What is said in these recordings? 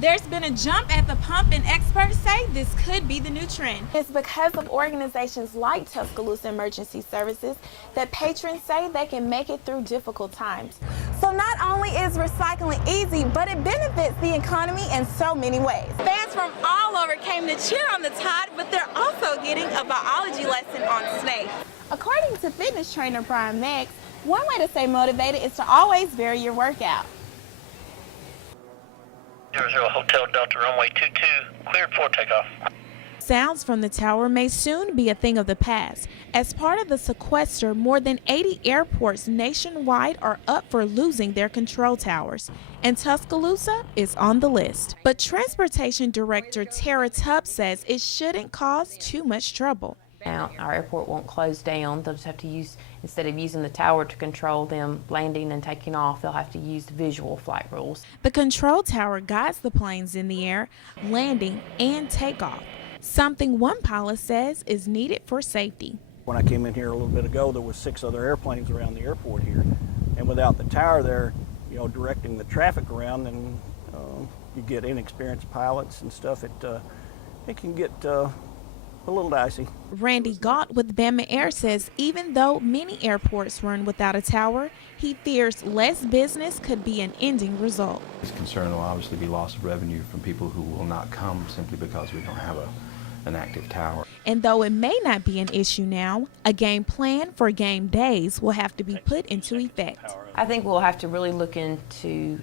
There's been a jump at the pump, and experts say this could be the new trend. It's because of organizations like Tuscaloosa Emergency Services that patrons say they can make it through difficult times. So not only is recycling easy, but it benefits the economy in so many ways. Fans from all over came to cheer on the Tide, but they're also getting a biology lesson on snakes. According to fitness trainer Brian Meggs, one way to stay motivated is to always vary your workout. 00 Hotel Delta runway 22, cleared for takeoff. Sounds from the tower may soon be a thing of the past. As part of the sequester, more than 80 airports nationwide are up for losing their control towers, and Tuscaloosa is on the list. But Transportation Director Tara Tubbs says it shouldn't cause too much trouble. Now, our airport won't close down. They'll just have to use, instead of using the tower to control them landing and taking off, they'll have to use the visual flight rules. The control tower guides the planes in the air, landing and takeoff, something one pilot says is needed for safety. When I came in here a little bit ago, there were 6 other airplanes around the airport here, and without the tower there, directing the traffic around, and you get inexperienced pilots and stuff. It can get a little dicey. Randy Galt with Bama Air says even though many airports run without a tower, he fears less business could be an ending result. His concern will obviously be loss of revenue from people who will not come simply because we don't have an active tower. And though it may not be an issue now, a game plan for game days will have to be put into effect. I think we'll have to really look into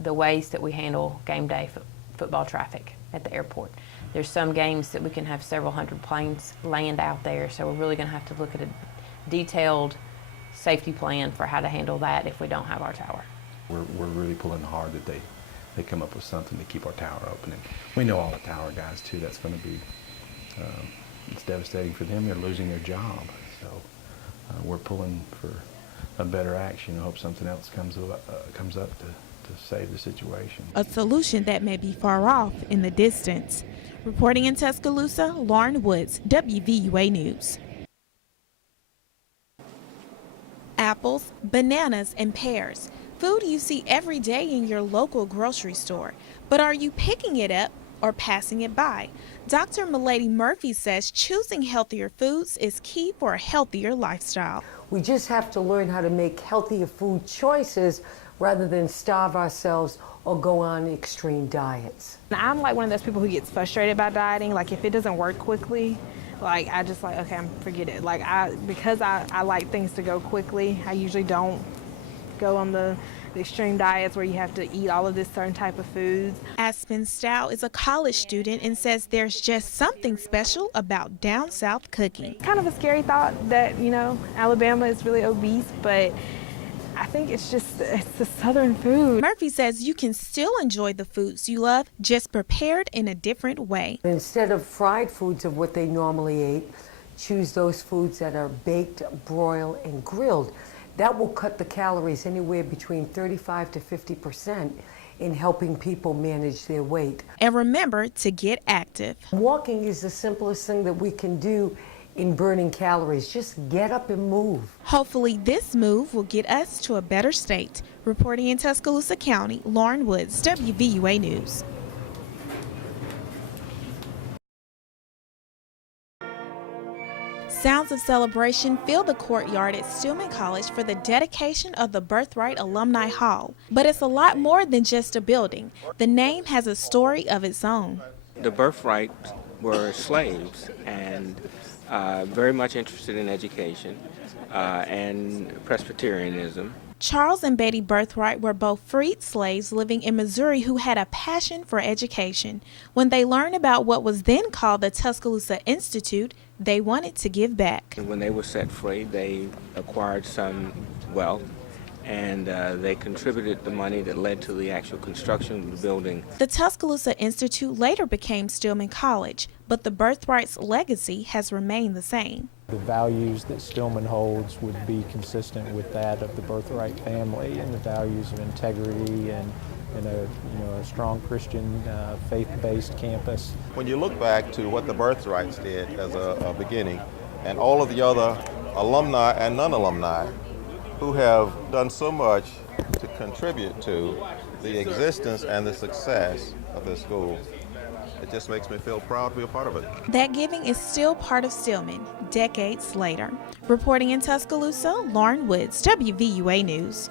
the ways that we handle game day football traffic at the airport. There's some games that we can have several hundred planes land out there, so we're really going to have to look at a detailed safety plan for how to handle that if we don't have our tower. We're really pulling hard that they come up with something to keep our tower open. And we know all the tower guys too. That's going to be it's devastating for them. They're losing their job. So we're pulling for a better action. I hope something else comes up to save the situation. A solution that may be far off in the distance. Reporting in Tuscaloosa, Lauren Woods, WVUA News. Apples, bananas, and pears. Food you see every day in your local grocery store. But are you picking it up or passing it by? Dr. Milady Murphy says choosing healthier foods is key for a healthier lifestyle. We just have to learn how to make healthier food choices rather than starve ourselves or go on extreme diets. I'm like one of those people who gets frustrated by dieting. Like if it doesn't work quickly, like I just like, okay, forget it. Like because I like things to go quickly, I usually don't go on the extreme diets where you have to eat all of this certain type of foods. Aspen Stow is a college student and says there's just something special about down south cooking. Kind of a scary thought that, Alabama is really obese, but I think it's the southern food. Murphy says you can still enjoy the foods you love, just prepared in a different way. Instead of fried foods of what they normally eat, choose those foods that are baked, broiled, and grilled. That will cut the calories anywhere between 35 to 50% in helping people manage their weight. And remember to get active. Walking is the simplest thing that we can do in burning calories. Just get up and move. Hopefully this move will get us to a better state. Reporting in Tuscaloosa County, Lauren Woods, WVUA News. Sounds of celebration fill the courtyard at Stillman College for the dedication of the Birthright Alumni Hall. But it's a lot more than just a building. The name has a story of its own. The Birthright were slaves and very much interested in education and Presbyterianism. Charles and Betty Birthright were both freed slaves living in Missouri who had a passion for education. When they learned about what was then called the Tuscaloosa Institute, they wanted to give back. When they were set free, they acquired some wealth and they contributed the money that led to the actual construction of the building. The Tuscaloosa Institute later became Stillman College, but the Birthright's legacy has remained the same. The values that Stillman holds would be consistent with that of the Birthright family, and the values of integrity and a strong Christian faith-based campus. When you look back to what the Birthrights did as a beginning, and all of the other alumni and non-alumni who have done so much to contribute to the existence and the success of this school. It just makes me feel proud to be a part of it. That giving is still part of Stillman, decades later. Reporting in Tuscaloosa, Lauren Woods, WVUA News.